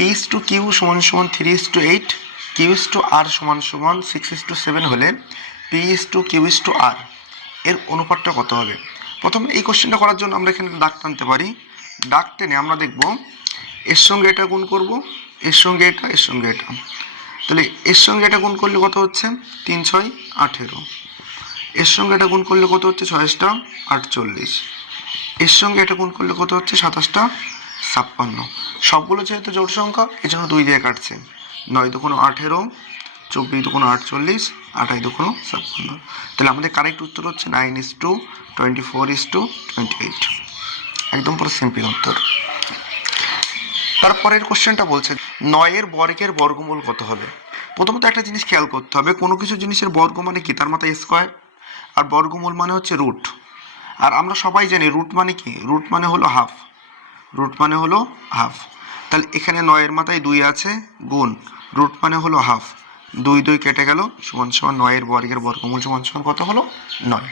P/Q সমান সমান 3:8, Q/R সমান সমান 6:7 হলে P/Q/R এর অনুপাতটা কত হবে? প্রথমে এই কোশ্চেনটা করার জন্য আমরা এখানে দাগ টানতে পারি। দাগ টেনে আমরা দেখব এর সঙ্গে এটা গুণ করব, এর সঙ্গে এটা, এর সঙ্গে এটা। তাহলে এর সঙ্গে এটা গুণ করলে কত হচ্ছে? 3 6 18। এর সঙ্গে এটা গুণ করলে কত হচ্ছে? 6 48। এর সঙ্গে এটা গুণ করলে কত হচ্ছে? 27 56। সবগুলো যেহেতু জোড় সংখ্যা এজন্য 2 দিয়ে কাটছে। 9 2 18, 24 2 48, 28 2 56। তাহলে আমাদের কারেক্ট উত্তর হচ্ছে 9:24:28। একদম পুরো সিম্পল উত্তর। তারপরের কোশ্চেনটা বলছে 9 এর বর্গের বর্গমূল কত হবে? প্রথমত একটা জিনিস খেয়াল করতে হবে, কোনো কিছু জিনিসের বর্গ মানে কি? তার মাথায় স্কোয়ার, আর বর্গমূল মানে হচ্ছে রুট। আর আমরা সবাই জানি রুট মানে কি? রুট মানে হলো হাফ। রুট মানে হলো হাফ। তাহলে এখানে 9 এর মাথায় 2 আছে, গুণ রুট মানে হলো হাফ, 2 2 কেটে গেল, সমান সমান 9 এর বর্গের বর্গমূল সমান সমান কত হলো? 9।